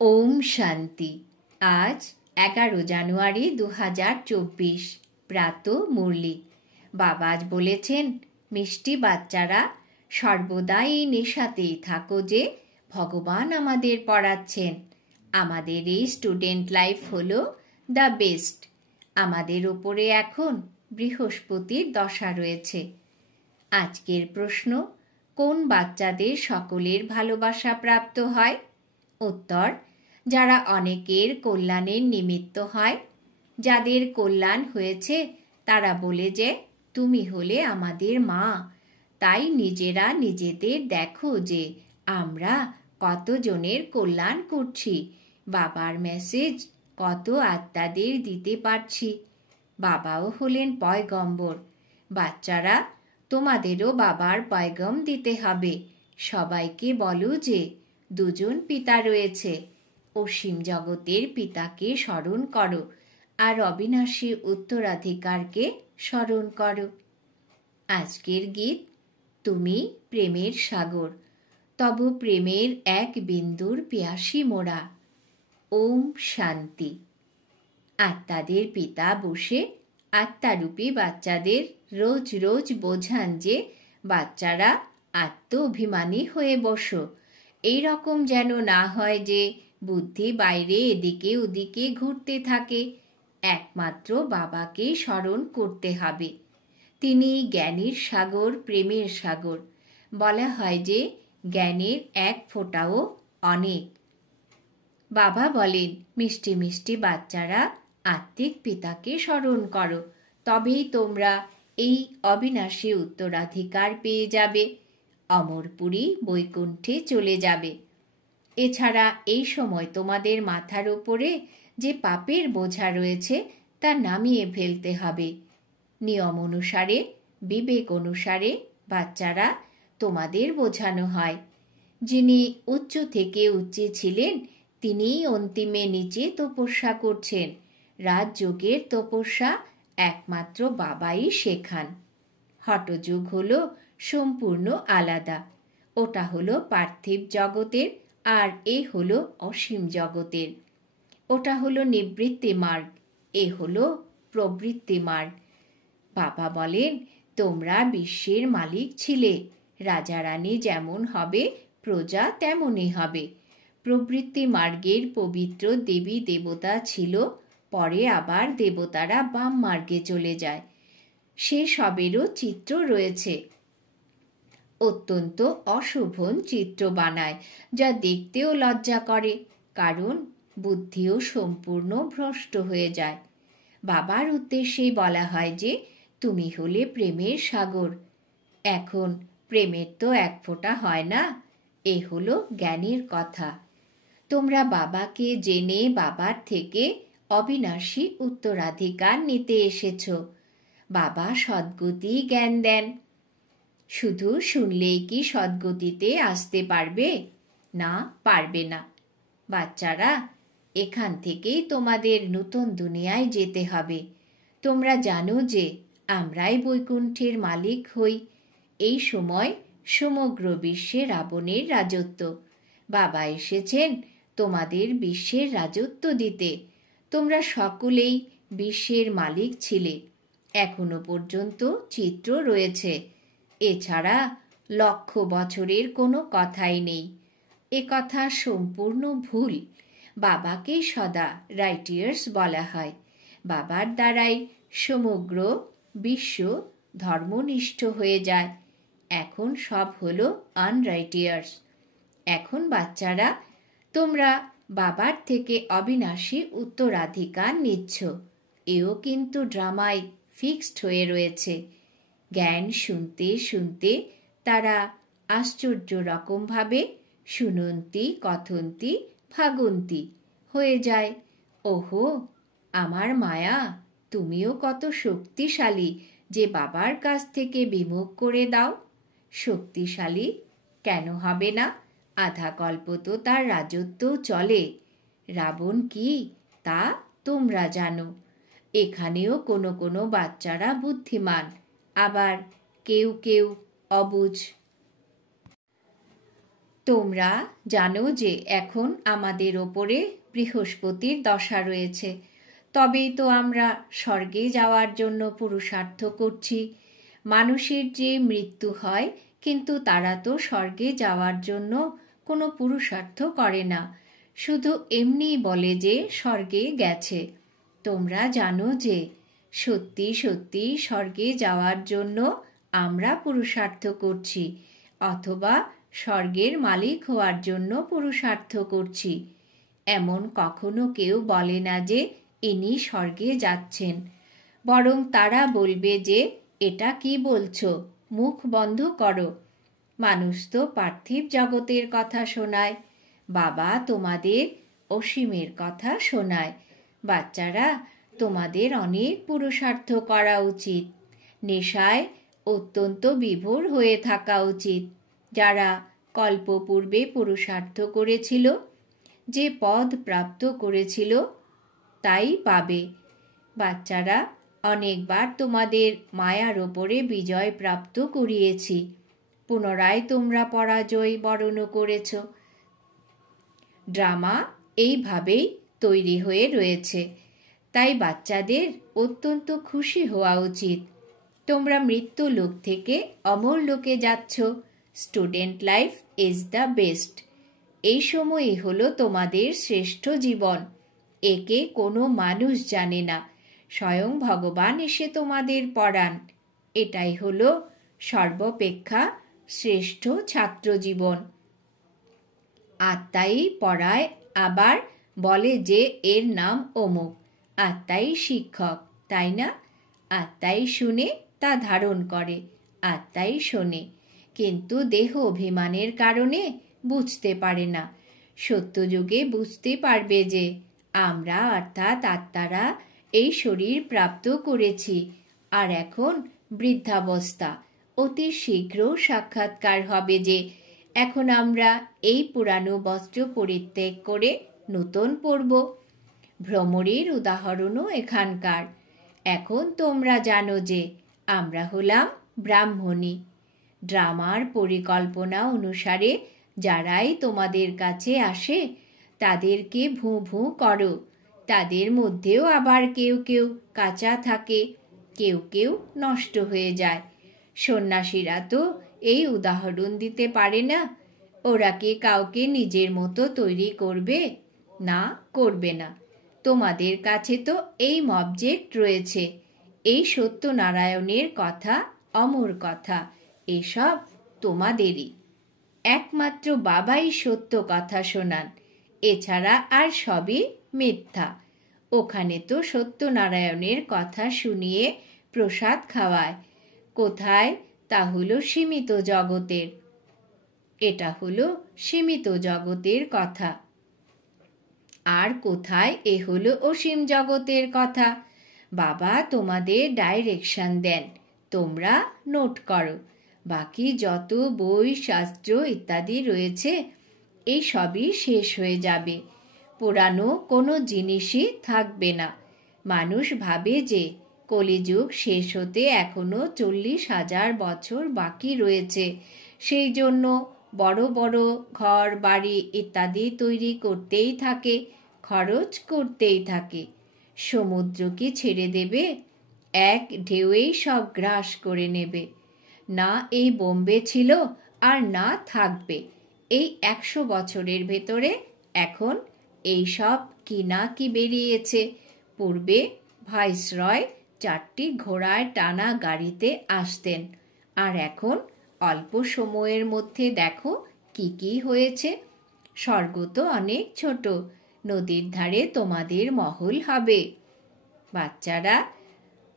ওম শান্তি। আজ 11 জানুয়ারি 2024 প্রাত মুরলি। বাবা আজ বলেছেন, মিষ্টি বাচ্চারা, সর্বদা এই নেশাতেই থাকো যে ভগবান আমাদের পড়াচ্ছেন। আমাদের এই স্টুডেন্ট লাইফ হলো দ্য বেস্ট। আমাদের ওপরে এখন বৃহস্পতির দশা রয়েছে। আজকের প্রশ্ন, কোন বাচ্চাদের সকলের ভালোবাসা প্রাপ্ত হয়? উত্তর, যারা অনেকের কল্যাণের নিমিত্ত হয়। যাদের কল্যাণ হয়েছে তারা বলে যে তুমি হলে আমাদের মা। তাই নিজেরা নিজেদের দেখো যে আমরা কতজনের কল্যাণ করছি, বাবার মেসেজ কত আত্মাদের দিতে পারছি। বাবাও হলেন পয়গম্বর। বাচ্চারা, তোমাদেরও বাবার পয়গম দিতে হবে। সবাইকে বলো যে দুজন পিতা রয়েছে। অসীম জগতের পিতাকে স্মরণ করো আর অবিনাশী উত্তরাধিকারকে স্মরণ করো। আজকের গীত, তুমি প্রেমের সাগর, তব প্রেমের এক বিন্দুর পিয়াসী মোরা। ওম শান্তি। আত্মাদের পিতা বসে আত্মারূপী বাচ্চাদের রোজ রোজ বোঝান যে বাচ্চারা আত্ম অভিমানী হয়ে বসো। এই রকম যেন না হয় যে বুদ্ধি বাইরে এদিকে ওদিকে ঘুরতে থাকে। একমাত্র বাবাকে স্মরণ করতে হবে। তিনি জ্ঞানীর সাগর, প্রেমের সাগর। বলা হয় যে জ্ঞানের এক ফোঁটাও অনেক। বাবা বলেন, মিষ্টি মিষ্টি বাচ্চারা, আত্মিক পিতাকে স্মরণ করো, তবেই তোমরা এই অবিনাশী উত্তরাধিকার পেয়ে যাবে। অমরপুরী বৈকুণ্ঠে চলে যাবে। এছাড়া এই সময় তোমাদের মাথার ওপরে যে পাপের বোঝা রয়েছে তা নামিয়ে ফেলতে হবে। নিয়ম অনুসারে, বিবেক অনুসারে বাচ্চারা তোমাদের বোঝানো হয়। যিনি উচ্চ থেকে উচ্চে ছিলেন তিনিই অন্তিমে নিচে তপস্যা করছেন। রাজযোগের তপস্যা একমাত্র বাবাই শেখান। হঠযোগ হলো সম্পূর্ণ আলাদা। ওটা হলো পার্থিব জগতের, আর এ হলো অসীম জগতের। ওটা হলো নিবৃত্তি মার্গ, এ হলো প্রবৃত্তি মার্গ। বাবা বলেন, তোমরা বিশ্বের মালিক ছিলে। রাজা রানী যেমন হবে, প্রজা তেমনই হবে। প্রবৃত্তি মার্গের পবিত্র দেবী দেবতা ছিল, পরে আবার দেবতারা বাম মার্গে চলে যায়। সে সবেরও চিত্র রয়েছে। অত্যন্ত অশোভন চিত্র বানায়, যা দেখতেও লজ্জা করে, কারণ বুদ্ধিও সম্পূর্ণ ভ্রষ্ট হয়ে যায়। বাবার উদ্দেশ্যেই বলা হয় যে তুমি হলে প্রেমের সাগর। এখন প্রেমের তো এক ফোঁটা হয় না। এ হলো জ্ঞানের কথা। তোমরা বাবাকে জেনে বাবার থেকে অবিনাশী উত্তরাধিকার নিতে এসেছ। বাবা সদ্গতি জ্ঞান দেন। শুধু শুনলেই কি সদ্গতিতে আসতে পারবে? না, পারবে না। বাচ্চারা, এখান থেকেই তোমাদের নতুন দুনিয়ায় যেতে হবে। তোমরা জানো যে আমরাই বৈকুণ্ঠের মালিক হই। এই সময় সমগ্র বিশ্বে রাবণের রাজত্ব। বাবা এসেছেন তোমাদের বিশ্বের রাজত্ব দিতে। তোমরা সকলেই বিশ্বের মালিক ছিলে। এখনো পর্যন্ত চিত্র রয়েছে। এছাড়া লক্ষ বছরের কোনো কথাই নেই। এ কথা সম্পূর্ণ ভুল। বাবাকে সদা রাইটিয়ার্স বলা হয়। বাবার দ্বারাই সমগ্র বিশ্ব ধর্মনিষ্ঠ হয়ে যায়। এখন সব হলো আনরাইটিয়ার্স। এখন বাচ্চারা, তোমরা বাবার থেকে অবিনাশী উত্তরাধিকার নিচ্ছ। এও কিন্তু ড্রামায় ফিক্সড হয়ে রয়েছে। জ্ঞান শুনতে শুনতে তারা আশ্চর্য রকমভাবে শুনন্তি, কথন্তি, ভাগন্তি হয়ে যায়। ওহো, আমার মায়া, তুমিও কত শক্তিশালী যে বাবার কাছ থেকে বিমুখ করে দাও। শক্তিশালী কেন হবে না? আধা কল্প তো তার রাজত্ব চলে। রাবণ কি তা তোমরা জানো। এখানেও কোনো কোনো বাচ্চারা বুদ্ধিমান, আবার কেউ কেউ অবুঝ। তোমরা জানো যে এখন আমাদের ওপরে বৃহস্পতির দশা রয়েছে, তবেই তো আমরা স্বর্গে যাওয়ার জন্য পুরুষার্থ করছি। মানুষের যে মৃত্যু হয়, কিন্তু তারা তো স্বর্গে যাওয়ার জন্য কোনো পুরুষার্থ করে না, শুধু এমনি বলে যে স্বর্গে গেছে। তোমরা জানো যে সত্যি সত্যি স্বর্গে যাওয়ার জন্য আমরা পুরুষার্থ করছি, অথবা স্বর্গের মালিক হওয়ার জন্য পুরুষার্থ করছি। এমন কখনো কেউ বলে না যে ইনি স্বর্গে যাচ্ছেন, বরং তারা বলবে যে এটা কি বলছো, মুখ বন্ধ করো। মানুষ তো পার্থিব জগতের কথা শোনায়, বাবা তোমাদের অসীমের কথা শোনায়। বাচ্চারা, তোমাদের অনেক পুরুষার্থ করা উচিত। নেশায় অত্যন্ত বিভোর হয়ে থাকা উচিত। যারা কল্পপূর্বে পুরুষার্থ করেছিল, যে পদ প্রাপ্ত করেছিল, তাই পাবে। বাচ্চারা, অনেকবার তোমাদের মায়ার ওপরে বিজয় প্রাপ্ত করিয়েছি, পুনরায় তোমরা পরাজয় বরণ করেছ। ড্রামা এইভাবেই তৈরি হয়ে রয়েছে, তাই বাচ্চাদের অত্যন্ত খুশি হওয়া উচিত। তোমরা মৃত্যু লোক থেকে অমর লোকে যাচ্ছ। Student life is the best. এই সময়ই হলো তোমাদের শ্রেষ্ঠ জীবন। একে কোনো মানুষ জানে না, স্বয়ং ভগবান এসে তোমাদের পড়ান। এটাই হলো সর্বাপেক্ষা শ্রেষ্ঠ ছাত্র জীবন। আত্মাই পড়ায়, আবার বলে যে এর নাম অমুক। আত্মাই শিক্ষক, তাই না? আত্মাই শুনে তা ধারণ করে, আত্মাই শোনে, কিন্তু দেহ অভিমানের কারণে বুঝতে পারে না। সত্যযুগে বুঝতে পারবে যে আমরা অর্থাৎ আত্মারা এই শরীর প্রাপ্ত করেছি, আর এখন বৃদ্ধাবস্থা। অতি শীঘ্র সাক্ষাৎকার হবে যে এখন আমরা এই পুরানো বস্ত্র পরিত্যাগ করে নূতন পরব। ভ্রমরের উদাহরণও এখানকার। এখন তোমরা জানো যে আমরা হলাম ব্রাহ্মণী। ড্রামার পরিকল্পনা অনুসারে যারাই তোমাদের কাছে আসে তাদেরকে ভুঁ ভুঁ করো। তাদের মধ্যেও আবার কেউ কেউ কাঁচা থাকে, কেউ কেউ নষ্ট হয়ে যায়। সন্ন্যাসীরা তো এই উদাহরণ দিতে পারে না। ওরা কি কাউকে নিজের মতো তৈরি করবে? না, করবে না। তোমাদের কাছে তো এই অবজেক্ট রয়েছে, এই সত্যনারায়ণের কথা, অমর কথা, এসব তোমাদেরই। একমাত্র বাবাই সত্য কথা শোনান, এছাড়া আর সবই মিথ্যা। ওখানে তো সত্যনারায়ণের কথা শুনিয়ে প্রসাদ খাওয়ায়। কোথায়? তা হলো সীমিত জগতের। এটা হলো সীমিত জগতের কথা। আর কোথায়? এ হলো অসীম জগতের কথা। বাবা তোমাদের ডাইরেকশন দেন, তোমরা নোট করো। বাকি যত বই, শাস্ত্র ইত্যাদি রয়েছে, এই সবই শেষ হয়ে যাবে। পুরানো কোনো জিনিসই থাকবে না। মানুষ ভাবে যে কলিযুগ শেষ হতে এখনো 40,000 বছর বাকি রয়েছে, সেই জন্য বড় বড় ঘর বাড়ি ইত্যাদি তৈরি করতেই থাকে, খরচ করতেই থাকে। সমুদ্রকে ছেড়ে দেবে, এক ঢেউয়েই সব গ্রাস করে নেবে। না এই বোম্বে ছিল, আর না থাকবে। এই 100 বছরের ভেতরে এখন এই সব কি না কি বেরিয়েছে। পূর্বে ভাইসরয় 4টি ঘোড়ায় টানা গাড়িতে আসতেন, আর এখন অল্প সময়ের মধ্যে দেখো কি কি হয়েছে। স্বর্গ তো অনেক ছোট, নদীর ধারে তোমাদের মহল হবে। বাচ্চারা,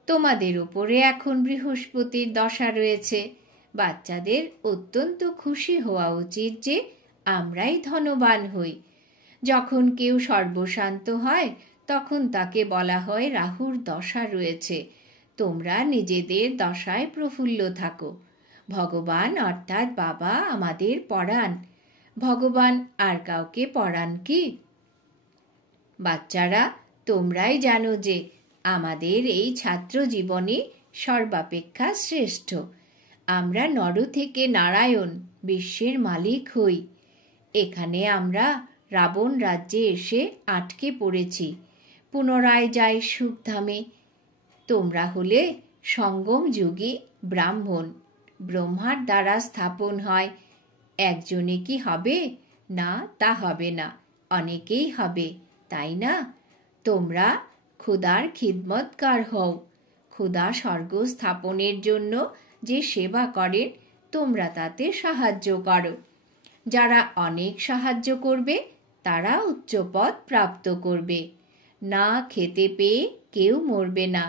তোমাদের উপরে এখন বৃহস্পতির দশা রয়েছে। বাচ্চাদের অত্যন্ত খুশি হওয়া উচিত যে আমরাই ধনবান হই। যখন কেউ সর্বশান্ত হয়, তখন তাকে বলা হয় রাহুর দশা রয়েছে। তোমরা নিজেদের দশায় প্রফুল্ল থাকো। ভগবান অর্থাৎ বাবা আমাদের পড়ান। ভগবান আর কাউকে পড়ান কি? বাচ্চারা, তোমরাই জানো যে আমাদের এই ছাত্র জীবনে সর্বাপেক্ষা শ্রেষ্ঠ। আমরা নর থেকে নারায়ণ, বিশ্বের মালিক হই। এখানে আমরা রাবণ রাজ্যে এসে আটকে পড়েছি, পুনরায় যাই সুখধামে। তোমরা হলে সঙ্গম যুগী ব্রাহ্মণ, ব্রহ্মার দ্বারা স্থাপন হয়। একজনে কি হবে? না, তা হবে না, অনেকেই হবে, তাই না? তোমরা খুদার খিদমতগার হও। খুদা স্বর্গ স্থাপনের জন্য যে সেবা করেন, তোমরা তাতে সাহায্য করো। যারা অনেক সাহায্য করবে তারা উচ্চপদ প্রাপ্ত করবে। না খেতে পেয়ে কেউ মরবে না।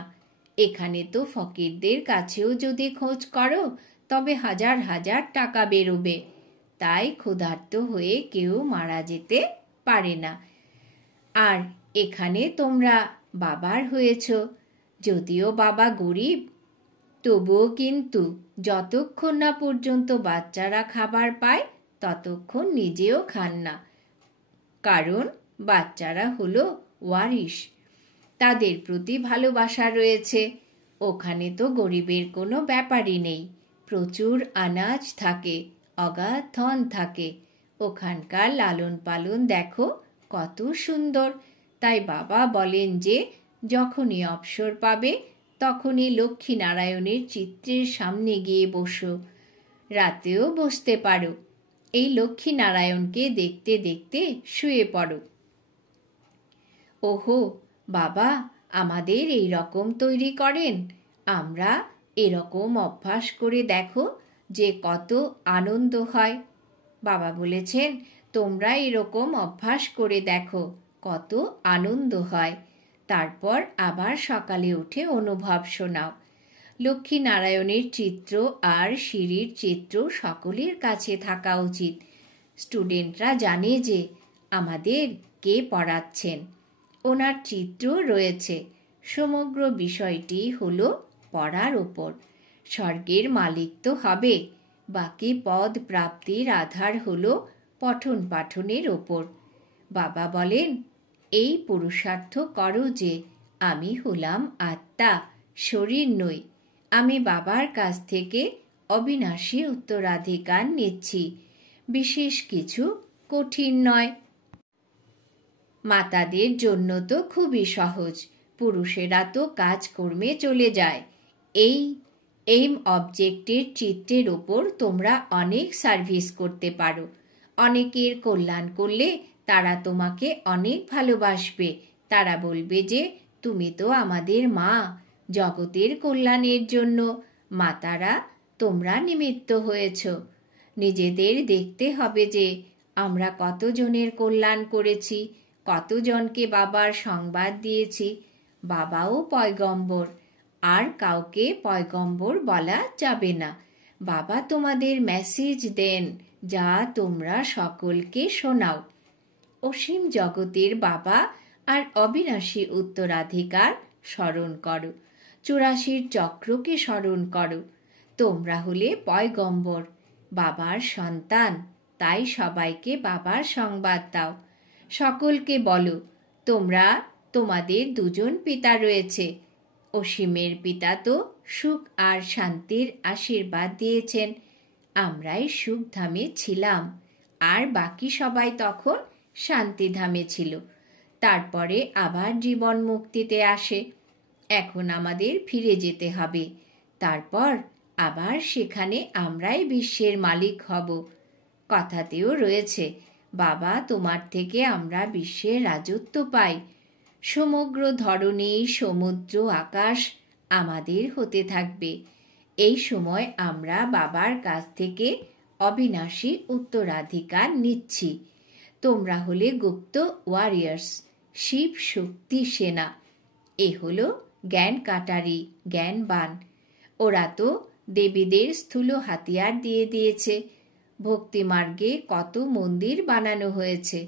এখানে তো ফকিরদের কাছেও যদি খোঁজ করো তবে হাজার হাজার টাকা বেরোবে। তাই ক্ষুধার্ত হয়ে কেউ মারা যেতে পারে না। আর এখানে তোমরা বাবার হয়েছ। যদিও বাবা গরিব, তবুও কিন্তু যতক্ষণ না পর্যন্ত বাচ্চারা খাবার পায় ততক্ষণ নিজেও খান না। কারণ বাচ্চারা হলো ওয়ারিশ, তাদের প্রতি ভালোবাসা রয়েছে। ওখানে তো গরিবের কোনো ব্যাপারই নেই। প্রচুর আনাজ থাকে, অগাধ ধন থাকে। ওখানকার লালন পালন দেখো কত সুন্দর। তাই বাবা বলেন যে যখনই অবসর পাবে তখনই লক্ষ্মীনারায়ণের চিত্রের সামনে গিয়ে বসো। রাতেও বসতে পারো। এই লক্ষ্মীনারায়ণকে দেখতে দেখতে শুয়ে পড়ো। ওহো, বাবা আমাদের এই রকম তৈরি করেন। আমরা এরকম অভ্যাস করে দেখো যে কত আনন্দ হয়। বাবা বলেছেন তোমরা এরকম অভ্যাস করে দেখো কত আনন্দ হয়। তারপর আবার সকালে উঠে অনুভব শোনাও। লক্ষ্মীনারায়ণের চিত্র আর সিঁড়ির চিত্র সকলের কাছে থাকা উচিত। স্টুডেন্টরা জানে যে আমাদের কে পড়াচ্ছেন। ওনার চিত্র রয়েছে। সমগ্র বিষয়টি হলো পড়ার ওপর। স্বর্গের মালিক তো হবে, বাকি পদ প্রাপ্তির আধার হলো পঠন পাঠনের ওপর। বাবা বলেন এই পুরুষার্থ করো যে আমি হলাম আত্মা, শরীর নই। আমি বাবার কাছ থেকে অবিনাশী উত্তরাধিকার নিচ্ছি। বিশেষ কিছু কঠিন নয়। মাতাদের জন্য তো খুবই সহজ। পুরুষেরা তো কাজকর্মে চলে যায়। এই এইম অবজেক্টের চিত্রের ওপর তোমরা অনেক সার্ভিস করতে পারো। অনেকের কল্যাণ করলে তারা তোমাকে অনেক ভালোবাসবে। তারা বলবে যে তুমি তো আমাদের মা, জগতের কল্যাণের জন্য মাতারা তোমরা নিমিত্ত হয়েছ। নিজেদের দেখতে হবে যে আমরা কতজনের কল্যাণ করেছি, কতজনকে বাবার সংবাদ দিয়েছি। বাবাও পয়গম্বর, আর কাউকে পয়গম্বর বলা যাবে না। বাবা তোমাদের মেসেজ দেন যা তোমরা সকলকে শোনাও। অসীম জগতের বাবা আর অবিনাশী উত্তরাধিকার স্মরণ করো। 84 চক্রকে স্মরণ করো। তোমরা হলে পয়গম্বর, বাবার সন্তান। তাই সবাইকে বাবার সংবাদ দাও। সকলকে বলো তোমরা তোমাদের দুজন পিতা রয়েছে। অসীমের পিতা তো সুখ আর শান্তির আশীর্বাদ দিয়েছেন। আমরাই সুখধামে ছিলাম, আর বাকি সবাই তখন শান্তিধামে ছিল। তারপরে আবার জীবন মুক্তিতে আসে। এখন আমাদের ফিরে যেতে হবে। তারপর আবার সেখানে আমরাই বিশ্বের মালিক হব। কথাতেও রয়েছে বাবা তোমার থেকে আমরা বিশ্বের রাজত্ব পাই। সমগ্র ধরনী, সমুদ্র, আকাশ আমাদের হতে থাকবে। এই সময় আমরা বাবার কাছ থেকে অবিনাশী উত্তরাধিকার নিচ্ছি। তোমরা হলে গুপ্ত ওয়ারিয়ার্স, শিব শক্তি সেনা। এ হলো জ্ঞান কাটারি, জ্ঞানবান। ওরা তো দেবীদের স্থূল হাতিয়ার দিয়ে দিয়েছে। ভক্তিমার্গে কত মন্দির বানানো হয়েছে,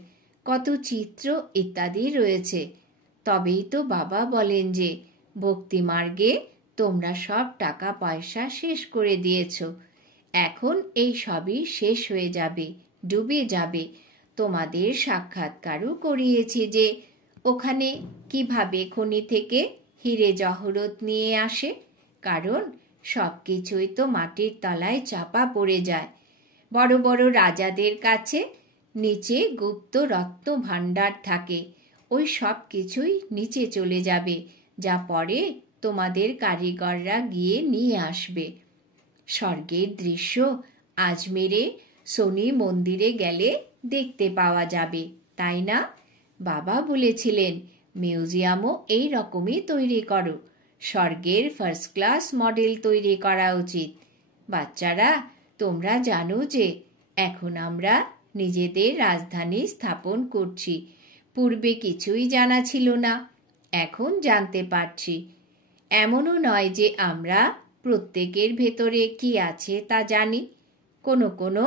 কত চিত্র ইত্যাদি রয়েছে। তবেই তো বাবা বলেন যে ভক্তিমার্গে তোমরা সব টাকা পয়সা শেষ করে দিয়েছ। এখন এই সবই শেষ হয়ে যাবে, ডুবে যাবে। তোমাদের সাক্ষাৎকারও করিয়েছি যে ওখানে কিভাবে খনি থেকে হিরে জহরত নিয়ে আসে। কারণ সব কিছুই তো মাটির তলায় চাপা পড়ে যায়। বড় বড় রাজাদের কাছে নিচে গুপ্ত রত্ন ভাণ্ডার থাকে, ওই সব কিছুই নিচে চলে যাবে, যা পরে তোমাদের কারিগররা গিয়ে নিয়ে আসবে। স্বর্গের দৃশ্য আজমেরে শনি মন্দিরে গেলে দেখতে পাওয়া যাবে, তাই না? বাবা বলেছিলেন মিউজিয়ামও এই রকমই তৈরি করো, স্বর্গের ফার্স্ট ক্লাস মডেল তৈরি করা উচিত। বাচ্চারা, তোমরা জানো যে এখন আমরা নিজেদের রাজধানী স্থাপন করছি। পূর্বে কিছুই জানা ছিল না, এখন জানতে পারছি। এমনও নয় যে আমরা প্রত্যেকের ভেতরে কি আছে তা জানি। কোনো কোনো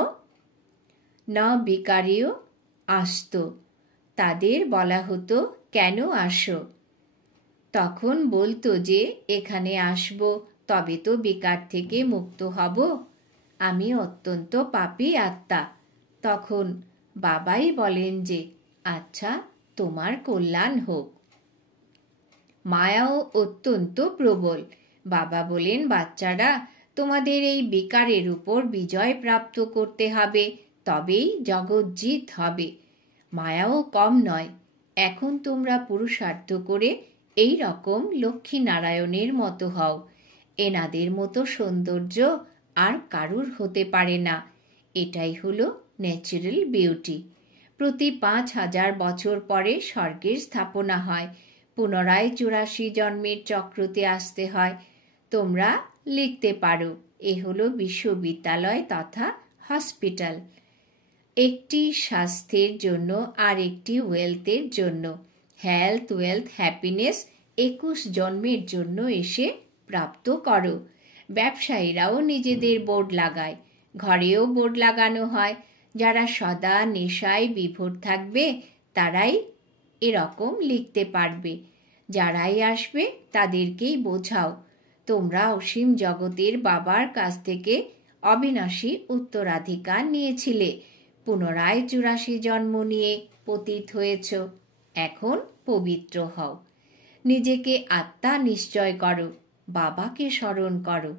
নবিকারীও আসতো, তাদের বলা হতো কেন আসো? তখন বলতো যে এখানে আসবো তবে তো বিকার থেকে মুক্ত হব, আমি অত্যন্ত পাপী আত্মা। তখন বাবাই বলেন যে আচ্ছা, তোমার কল্যাণ হোক। মায়াও অত্যন্ত প্রবল। বাবা বলেন বাচ্চারা, তোমাদের এই বিকারের উপর বিজয় প্রাপ্ত করতে হবে, তবেই জগৎজিৎ হবে। মায়াও কম নয়। এখন তোমরা পুরুষার্থ করে এই রকম লক্ষ্মীনারায়ণের মতো হও। এনাদের মতো সৌন্দর্য আর কারুর হতে পারে না। এটাই হলো ন্যাচারাল বিউটি। প্রতি 5000 বছর পরে স্বর্গের স্থাপনা হয়, পুনরায় 84 জন্মের চক্রতে আসতে হয়। তোমরা লিখতে পারো, এ হলো বিশ্ববিদ্যালয় তথা হসপিটাল। একটি স্বাস্থ্যের জন্য আর একটি ওয়েলথের জন্য। হেলথ, ওয়েলথ, হ্যাপিনেস 21 জন্মের জন্য এসে প্রাপ্ত করো। ব্যবসায়ীরাও নিজেদের বোর্ড লাগায়, ঘরেও বোর্ড লাগানো হয়। যারা সদা নেশায় বিভোর থাকবে তারাই এরকম লিখতে পারবে। যারাই আসবে তাদেরকেই বোঝাও, তোমরা অসীম জগতের বাবার কাছ থেকে অবিনাশী উত্তরাধিকার নিয়েছিলে, পুনরায় 84 জন্ম নিয়ে পতিত হয়েছ। এখন পবিত্র হও, নিজেকে আত্মা নিশ্চয় করো, বাবাকে স্মরণ করো।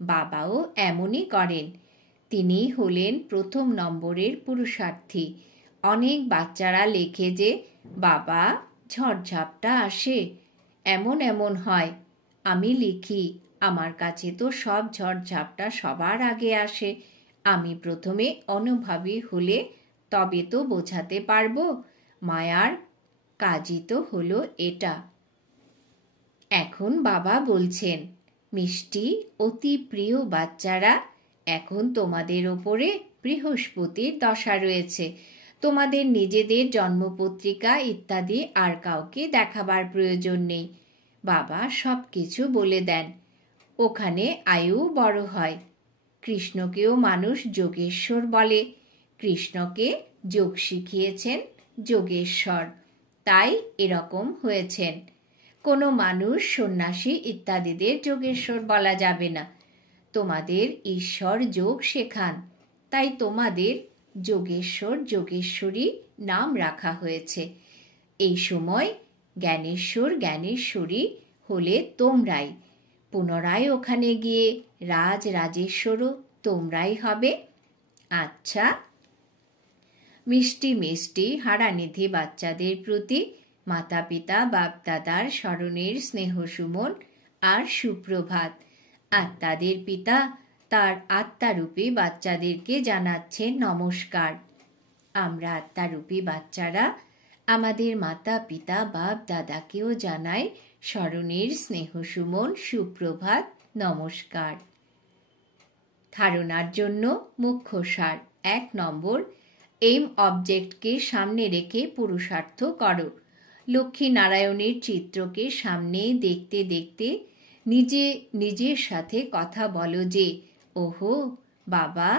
বাবাও এমনই করেন। তিনি হলেন 1 নম্বরের পুরুষার্থী। অনেক বাচ্চারা লেখে যে বাবা ঝড়ঝাপটা আসে, এমন এমন হয়। আমি লিখি, আমার কাছে তো সব ঝড়ঝাপটা সবার আগে আসে। আমি প্রথমে অনুভবী হলে তবে তো বোঝাতে পারবো। মায়ার কাজই তো হলো এটা। এখন বাবা বলছেন, মিষ্টি অতি প্রিয় বাচ্চারা, এখন তোমাদের ওপরে বৃহস্পতির দশা রয়েছে। তোমাদের নিজেদের জন্মপত্রিকা ইত্যাদি আর কাউকে দেখাবার প্রয়োজন নেই। বাবা সব কিছু বলে দেন। ওখানে আয়ু বড় হয়। কৃষ্ণকেও মানুষ যোগেশ্বর বলে। কৃষ্ণকে যোগ শিখিয়েছেন যোগেশ্বর, তাই এরকম হয়েছেন। কোনো মানুষ সন্ন্যাসী ইত্যাদিদের যোগেশ্বর বলা যাবে না। তোমাদের ঈশ্বর যোগ শেখান, তাই তোমাদের যোগেশ্বর যোগেশ্বরী নাম রাখা হয়েছে। এই সময় জ্ঞানেশ্বর জ্ঞানেশ্বরী হলে তোমরাই। পুনরায় ওখানে গিয়ে রাজ রাজেশ্বরও তোমরাই হবে। আচ্ছা, মিষ্টি মিষ্টি হারানিধি বাচ্চাদের প্রতি মাতা পিতা বাপ দাদার স্মরণের স্নেহ সুমন আর সুপ্রভাত। আত্মাদের পিতা তার আত্মারূপী বাচ্চাদেরকে জানাচ্ছেন নমস্কার। আমরা আত্মারূপী বাচ্চারা আমাদের মাতা পিতা বাপ দাদাকেও জানাই স্মরণের স্নেহ সুমন সুপ্রভাত নমস্কার। ধারণার জন্য মুখ্য সার। 1 নম্বর, এইম অবজেক্টকে সামনে রেখে পুরুষার্থ করো। লক্ষ্মী নারায়ণের চিত্রকে সামনে দেখতে দেখতে নিজে নিজের সাথে কথা বলো যে, ওহো বাবা,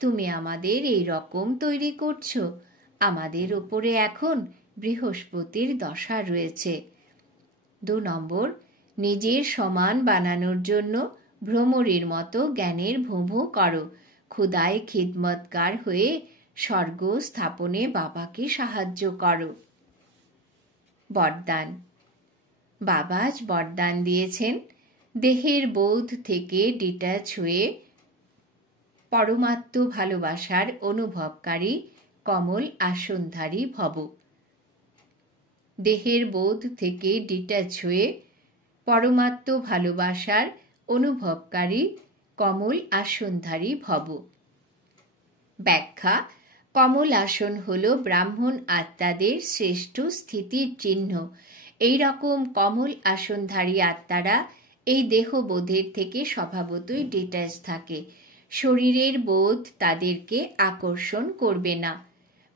তুমি আমাদের এই রকম তৈরি করছো। আমাদের ওপরে এখন বৃহস্পতির দশা রয়েছে। 2 নম্বর, নিজের সমান বানানোর জন্য ভ্রমরের মতো জ্ঞানের ভোঁ করো। খুদায় খিদমতগার হয়ে স্বর্গ স্থাপনে বাবাকে সাহায্য করো। বরদান। বাবা আজ বরদান দিয়েছেন, দেহের বোধ থেকে ডিট্যাচ হয়ে পরমাত্ম ভালোবাসার অনুভবকারী কমল আসনধারী ভব। দেহের বোধ থেকে ডিট্যাচ হয়ে পরমাত্ম ভালোবাসার অনুভবকারী কমল আসনধারী ভব। ব্যাখ্যা: কমল আসন হল ব্রাহ্মণ আত্মাদের শ্রেষ্ঠ স্থিতির চিহ্ন। এই রকম কমল আসনধারী আত্মারা এই দেহবোধের থেকে স্বভাবতই ডিট্যাচ থাকে। শরীরের বোধ তাদেরকে আকর্ষণ করবে না।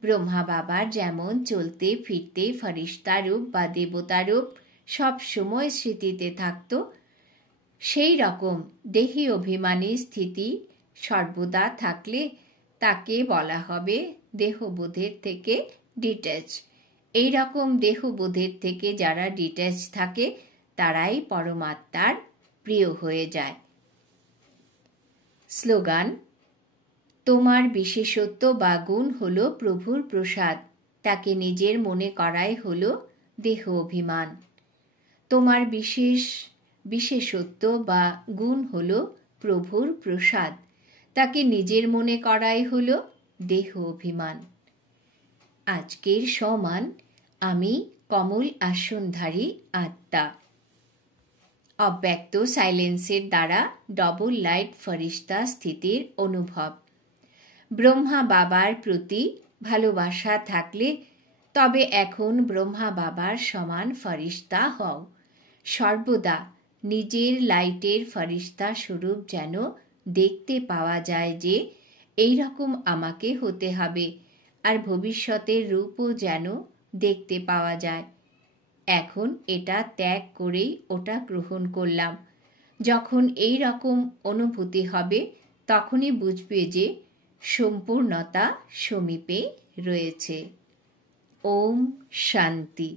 ব্রহ্মা বাবার যেমন চলতে ফিরতে ফরিস্তারূপ বা দেবতারূপ সব সময় স্মৃতিতে থাকত, সেই রকম দেহি অভিমানী স্থিতি সর্বদা থাকলে তাকে বলা হবে দেহবোধের থেকে ডিট্যাচ। এই রকম দেহবোধের থেকে যারা ডিট্যাচ থাকে তারাই পরমাত্মার প্রিয় হয়ে যায়। স্লোগান: তোমার বিশেষত্ব বা গুণ হল প্রভুর প্রসাদ, তাকে নিজের মনে করাই হল দেহ অভিমান। তোমার বিশেষত্ব বা গুণ হল প্রভুর প্রসাদ, তাকে নিজের মনে করাই হল দেহ অভিমান। আজকের সমান আমি কমল আসনধারী আত্মা। অব্যক্ত সাইলেন্সের দ্বারা ডবল লাইট ফরিস্তা স্থিতির অনুভব। ব্রহ্মা বাবার প্রতি ভালোবাসা থাকলে তবে এখন ব্রহ্মা বাবার সমান ফরিস্তা হও। সর্বদা নিজের লাইটের ফরিস্তা স্বরূপ যেন দেখতে পাওয়া যায় যে এই রকম আমাকে হতে হবে, আর ভবিষ্যতের রূপও যেন দেখতে পাওয়া যায়। এখন এটা ত্যাগ করেই ওটা গ্রহণ করলাম। যখন এই রকম অনুভূতি হবে তখনই বুঝবে যে সম্পূর্ণতা সমীপে রয়েছে। ওম শান্তি।